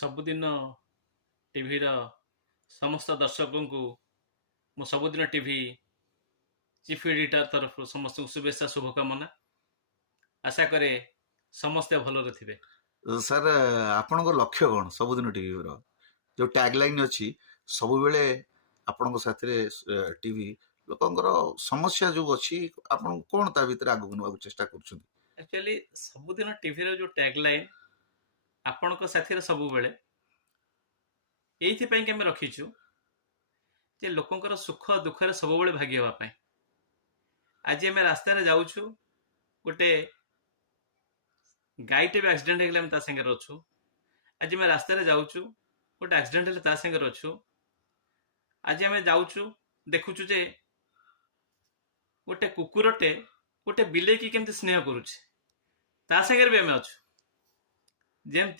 ସବୁଦିନ ଟିଭିର ସମସ୍ତ ଦର୍ଶକଙ୍କୁ ମୁଁ ସବୁଦିନ ଟିଭି ଚିଫ୍ ଏଡିଟର ତରଫରୁ ସମସ୍ତଙ୍କୁ ଶୁଭେଚ୍ଛା ଶୁଭକାମନା। ଆଶା କରେ ସମସ୍ତେ ଭଲରେ ଥିବେ। ସାର୍ ଆପଣଙ୍କ ଲକ୍ଷ୍ୟ କ'ଣ ସବୁଦିନ ଟିଭିର ଯୋଉ ଟ୍ୟାଗ୍ ଲାଇନ୍ ଅଛି ସବୁବେଳେ ଆପଣଙ୍କ ସାଥିରେ ଟିଭି ଲୋକଙ୍କର ସମସ୍ୟା ଯୋଉ ଅଛି ଆପଣ କ'ଣ ତା ଭିତରେ ଆଗକୁ ନେବାକୁ ଚେଷ୍ଟା କରୁଛନ୍ତି? ଆକ୍ଚୁଆଲି ସବୁଦିନ ଟିଭିର ଯୋଉ ଟ୍ୟାଗ୍ ଲାଇନ୍ ଆପଣଙ୍କ ସାଥିରେ ସବୁବେଳେ, ଏଇଥିପାଇଁ କି ଆମେ ରଖିଛୁ ଯେ ଲୋକଙ୍କର ସୁଖ ଦୁଃଖରେ ସବୁବେଳେ ଭାଗି ହେବା ପାଇଁ। ଆଜି ଆମେ ରାସ୍ତାରେ ଯାଉଛୁ, ଗୋଟେ ଗାଈଟେ ବି ଆକ୍ସିଡେଣ୍ଟ ହେଇଗଲେ ଆମେ ତା ସାଙ୍ଗରେ ଅଛୁ। ଆଜି ଆମେ ରାସ୍ତାରେ ଯାଉଛୁ, ଗୋଟେ ଆକ୍ସିଡେଣ୍ଟ ହେଲେ ତା ସାଙ୍ଗରେ ଅଛୁ। ଆଜି ଆମେ ଯାଉଛୁ, ଦେଖୁଛୁ ଯେ ଗୋଟେ କୁକୁରଟେ ଗୋଟେ ବିଲେଇକି କେମିତି ସ୍ନେହ କରୁଛି, ତା ସାଙ୍ଗରେ ବି ଆମେ ଅଛୁ। ଯେମିତି